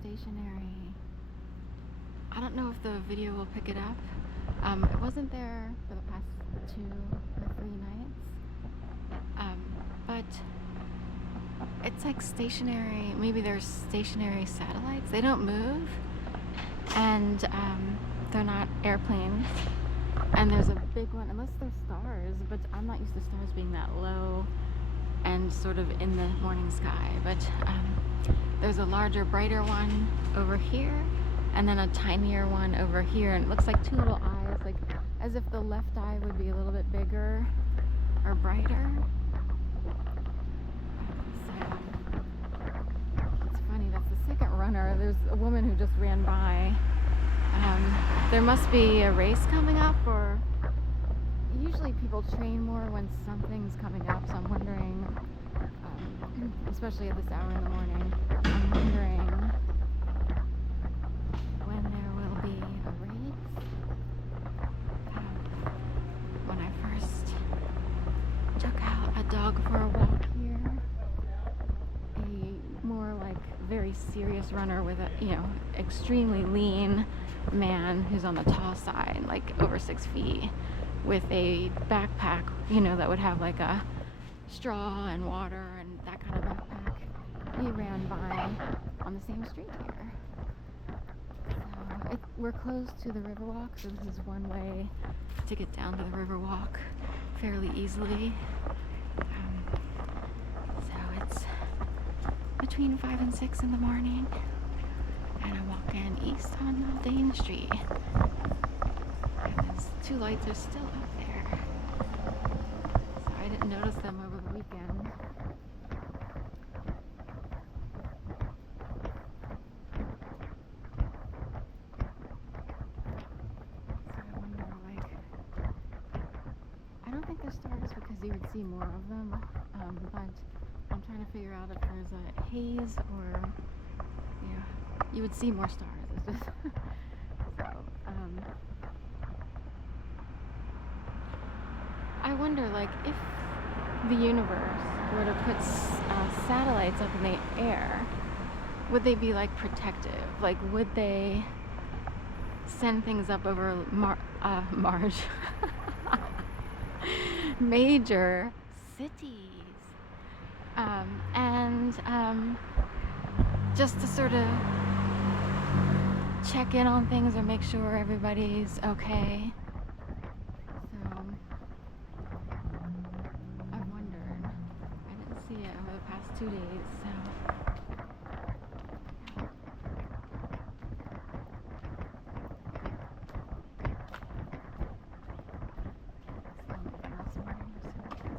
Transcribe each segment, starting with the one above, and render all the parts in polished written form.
stationary. I don't know if the video will pick it up. It wasn't there for the past 2 or 3 nights. But it's like stationary. Maybe there's stationary satellites. They don't move, and they're not airplanes. And there's a big one, unless they're stars, but I'm not used to stars being that low and sort of in the morning sky. But there's a larger, brighter one over here, and then a tinier one over here, and it looks like 2 little eyes, like as if the left eye would be a little bit bigger or brighter. So it's funny, that's the second runner. There's a woman who just ran by. There must be a race coming up, or usually people train more when something's coming up, so I'm wondering, especially at this hour in the morning, I'm wondering when there will be a race. When I first took out a dog for a walk here, a more like very serious runner with a, extremely lean man who's on the tall side, like over 6 feet, with a backpack, that would have like a straw and water and that kind of backpack. He ran by on the same street here. So we're close to the Riverwalk, so this is one way to get down to the Riverwalk fairly easily. So it's between 5 and 6 in the morning, and I'm walking east on Dane Street. And those 2 lights are still up there, so I didn't notice them over the weekend. So I wonder, I don't think they're stars because you would see more of them, but I'm trying to figure out if there's a haze or, you would see more stars. It's just so, I wonder, if the universe were to put satellites up in the air, would they be protective? Would they send things up over Marge? Major cities, and just to sort of check in on things or make sure everybody's okay. So I wondered. I didn't see it over the past 2 days, so.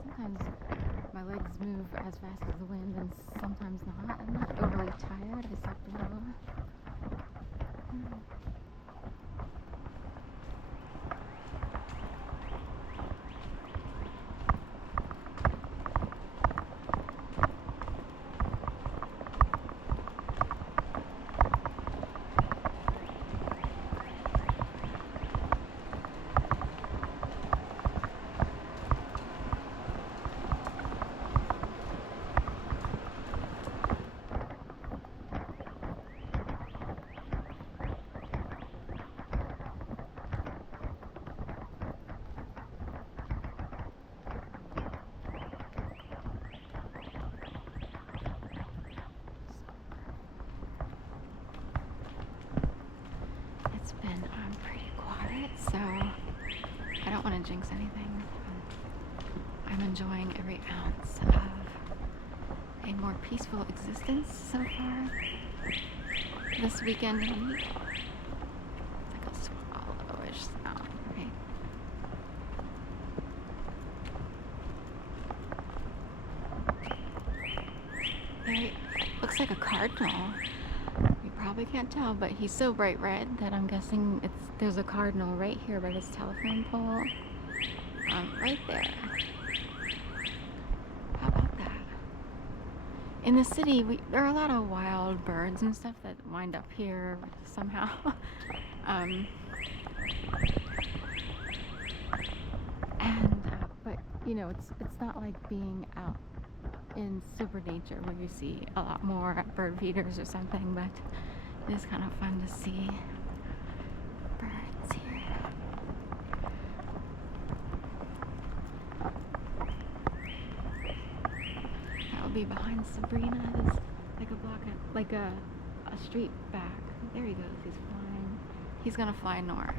Sometimes my legs move as fast as the wind, and sometimes not. I'm not overly tired. I slept well. Pretty quiet, so I don't want to jinx anything. I'm enjoying every ounce of a more peaceful existence so far this weekend and week. It's like a swallowish sound, right? It looks like a cardinal. Probably can't tell, but he's so bright red that I'm guessing there's a cardinal right here by this telephone pole, right there. How about that? In the city, there are a lot of wild birds and stuff that wind up here somehow. But it's not like being out in super nature where you see a lot more at bird feeders or something, but It is kind of fun to see birds here. That would be behind Sabrina's, like a block, like a street back. There he goes. He's flying. He's gonna fly north.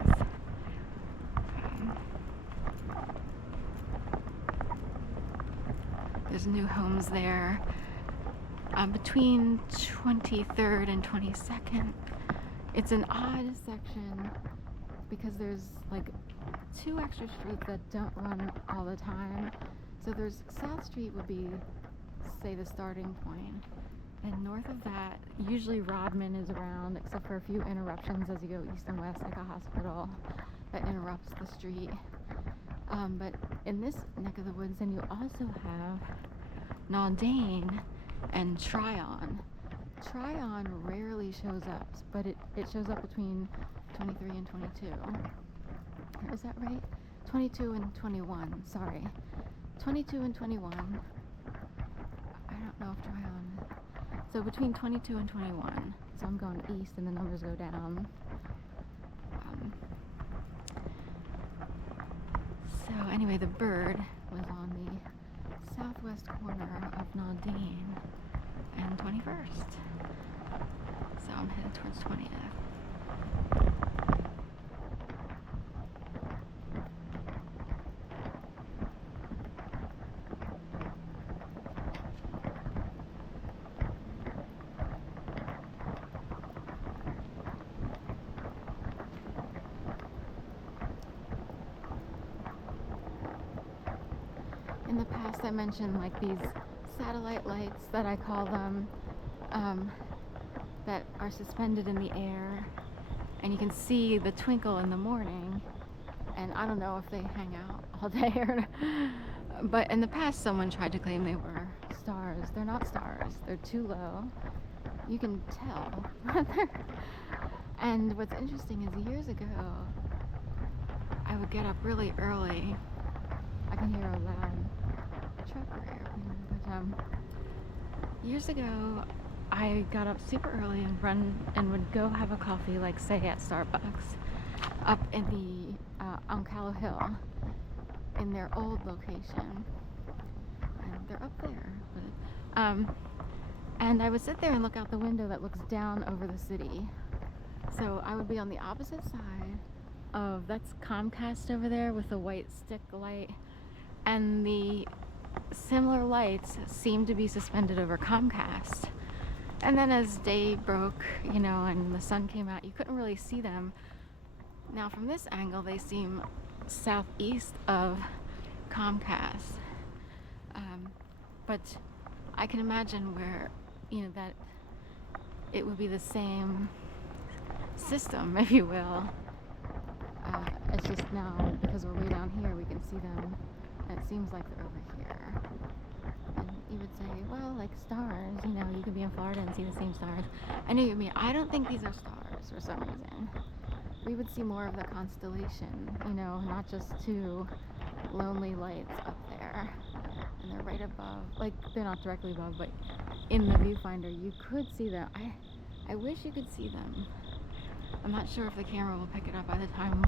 There's new homes there. Between 23rd and 22nd. It's an odd section because there's like 2 extra streets that don't run all the time. So there's South Street would be, say, the starting point. And north of that, usually Rodman is around, except for a few interruptions as you go east and west, like a hospital that interrupts the street. But in this neck of the woods, then you also have Naldane and Tryon. Tryon rarely shows up, but it shows up between 23 and 22. Is that right? 22 and 21, sorry. 22 and 21. I don't know if Tryon. So between 22 and 21. So I'm going east and the numbers go down. So anyway, the bird was on the southwest corner of Naldane and 21st. So I'm headed towards 20th. In the past, I mentioned like these satellite lights that I call them, that are suspended in the air, and you can see the twinkle in the morning. And I don't know if they hang out all day or, but in the past, someone tried to claim they were stars. They're not stars. They're too low. You can tell. And what's interesting is years ago, I would get up really early. I can hear a loud truck or airplane, but years ago I got up super early and would go have a coffee, like say at Starbucks, up in the on Callow Hill, in their old location, and they're up there. But, and I would sit there and look out the window that looks down over the city. So I would be on the opposite side of, that's Comcast over there with the white stick light. And the similar lights seemed to be suspended over Comcast. And then as day broke, you know, and the sun came out, you couldn't really see them. Now from this angle, they seem southeast of Comcast. But I can imagine where, you know, that it would be the same system, if you will. It's just now, because we're way down here, we can see them. It seems like they're over here. And you would say, well, like stars, you know, you could be in Florida and see the same stars. I know you mean. I don't think these are stars for some reason. We would see more of the constellation, you know, not just 2 lonely lights up there. And they're right above, like they're not directly above, but in the viewfinder you could see them. I wish you could see them. I'm not sure if the camera will pick it up by the time